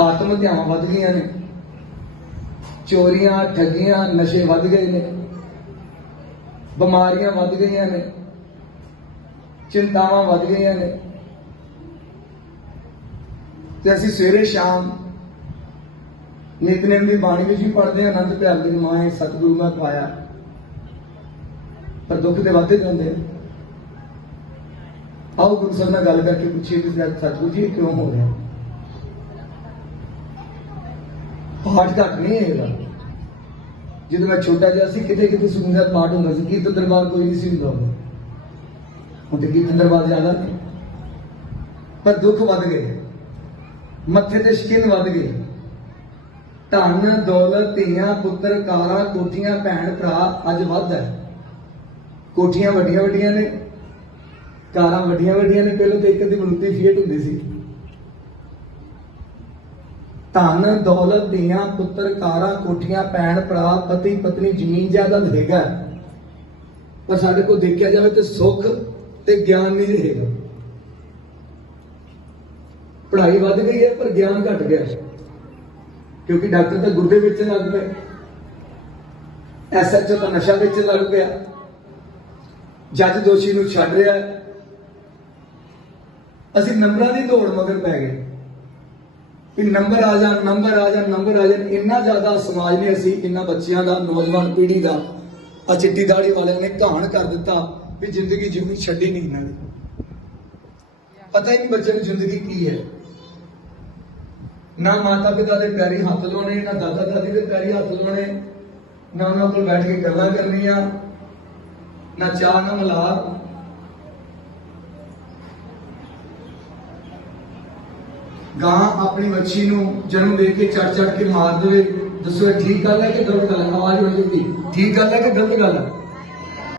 ਆਤਮ ਹੱਤਿਆਵਾਂ ਵੱਧ ਗਈਆਂ ਨੇ। ਚੋਰੀਆਂ, ਠੱਗੀਆਂ, ਨਸ਼ੇ ਵੱਧ ਗਏ ਨੇ। ਬਿਮਾਰੀਆਂ ਵੱਧ ਗਈਆਂ ਨੇ। ਚਿੰਤਾਵਾਂ ਵੱਧ ਗਈਆਂ ਨੇ। ਤੇ ਅਸੀਂ ਸਵੇਰੇ ਸ਼ਾਮ ਨਿਤਨੇਮ ਦੀ ਬਾਣੀ ਵਿੱਚ ਵੀ ਪੜ੍ਹਦੇ ਹਾਂ, ਆਨੰਦ ਪਿਆਰ ਦੀ ਮਾਏ ਸਤਿਗੁਰੂ ਮੈਂ ਪਾਇਆ। ਪਰ ਦੁੱਖ ਦੇ ਵਾਧੇ ਜਾਂਦੇ ਆ ਆਓ ਗੁਰੂ ਸਾਹਿਬ ਨਾਲ ਗੱਲ ਕਰਕੇ ਪੁੱਛੀਏ ਕਿ ਸਤਿਗੁਰੂ ਜੀ, ਇਹ ਕਿਉਂ ਹੋ ਰਿਹਾ? ਪਾਠ ਘੱਟ ਨਹੀਂ ਹੈਗਾ ਜਦੋਂ ਮੈਂ ਛੋਟਾ ਜਿਹਾ ਸੀ, ਕਿਤੇ ਕਿਤੇ ਸੁਣਦਾ ਪਾਠ ਹੁੰਦਾ ਸੀ, ਕੀਰਤਨ ਦਰਬਾਰ ਕੋਈ ਨਹੀਂ ਸੀ ਹੁੰਦਾ ਹੁਣ ਤੇ ਕੀਰਤਨ ਦਰਬਾਰ ਜ਼ਿਆਦਾ ਨੇ। ਪਰ ਦੁੱਖ ਵੱਧ ਗਏ। ਮੱਥੇ ਤੇ ਸ਼ਕਿਨ ਵੱਧ ਗਈ ਧਨ, ਦੌਲਤ, ਧੀਆਂ, ਪੁੱਤਰ, ਕਾਰਾਂ, ਕੋਠੀਆਂ, ਭੈਣ, ਭਰਾ, ਅੱਜ ਵੱਧ ਹੈ। ਕੋਠੀਆਂ ਵੱਡੀਆਂ ਵੱਡੀਆਂ ਨੇ। ਕਾਰਾਂ ਵੱਡੀਆਂ ਵੱਡੀਆਂ ਨੇ। ਪਹਿਲਾਂ ਤਾਂ ਇੱਕ ਦੀ ਮਰੂਤੀ ਫੀਟ ਹੁੰਦੀ ਸੀ। ਧਨ ਦੌਲਤ ਦੀਆਂ ਪੁੱਤਰ ਕਾਰਾਂ ਕੋਠੀਆਂ, ਭੈਣ ਭਰਾ, ਪਤੀ ਪਤਨੀ, ਜ਼ਮੀਨ ਜਾਇਦਾਦ ਹੈਗਾ। ਪਰ ਸਾਡੇ ਕੋਲ ਦੇਖਿਆ ਜਾਵੇ ਤੇ ਸੁੱਖ ਤੇ ਗਿਆਨ ਨਹੀਂ ਰਹੇਗਾ ਪੜ੍ਹਾਈ ਵੱਧ ਗਈ ਹੈ, ਪਰ ਗਿਆਨ ਘਟ ਗਿਆ ਕਿਉਂਕਿ ਡਾਕਟਰ ਤਾਂ ਗੁਰਦੇ ਵਿੱਚ ਲੱਗ ਪਏ। ਐਸਐਚਓ ਤਾਂ ਨਸ਼ਾ ਵਿੱਚ ਲੱਗ ਪਿਆ। ਜੱਜ ਦੋਸ਼ੀ ਨੂੰ ਛੱਡ ਰਿਹਾ ਅਸੀਂ ਨੰਬਰਾਂ ਦੀ ਦੌੜ ਮਗਰ ਪੈ ਗਏ। ਕਿ ਨੰਬਰ ਆ ਜਾਣ ਨੰਬਰ ਆ ਜਾਣ ਨੰਬਰ ਆ ਜਾਣ ਇੰਨਾ ਜ਼ਿਆਦਾ ਸਮਾਜ ਨੇ ਅਸੀਂ ਇਹਨਾਂ ਬੱਚਿਆਂ ਦਾ, ਨੌਜਵਾਨ ਪੀੜ੍ਹੀ ਦਾ ਆ ਚਿੱਟੀ ਦਾੜੀ ਵਾਲਿਆਂ ਨੇ ਕਹਾਣ ਕਰ ਦਿੱਤਾ ਵੀ ਜ਼ਿੰਦਗੀ ਜਿਉਣੀ ਛੱਡੀ ਨਹੀਂ ਇਹਨਾਂ ਨੇ। ਪਤਾ ਹੀ ਨਹੀਂ ਬੱਚੇ ਨੂੰ ਜ਼ਿੰਦਗੀ ਕੀ ਹੈ। ਨਾ ਮਾਤਾ ਪਿਤਾ ਦੇ ਪੈਰੀ ਹੱਥ ਲਾਉਣੇ, ਨਾ ਦਾਦਾ ਦਾਦੀ ਦੇ ਪੈਰੀ ਹੱਥ ਲਾਉਣੇ, ਨਾ ਉਹਨਾਂ ਕੋਲ ਬੈਠ ਕੇ ਗੱਲਾਂ ਕਰਨੀਆਂ, ਨਾ ਚਾਹ ਨਾ ਮਲਾਪ। ਗਾਂ ਆਪਣੀ ਬੱਚੀ ਨੂੰ ਜਨਮ ਦੇ ਕੇ ਚੜ ਚੜ ਕੇ ਮਾਰ ਦੇਵੇ। ਦੱਸੋ ਠੀਕ ਗੱਲ ਹੈ ਕਿ ਗਲਤ ਗੱਲ ਹੈ? ਆਵਾਜ਼ ਹੋਣੀ ਚਾਹੀਦੀ ਠੀਕ ਗੱਲ ਹੈ ਕਿ ਗਲਤ ਗੱਲ ਹੈ?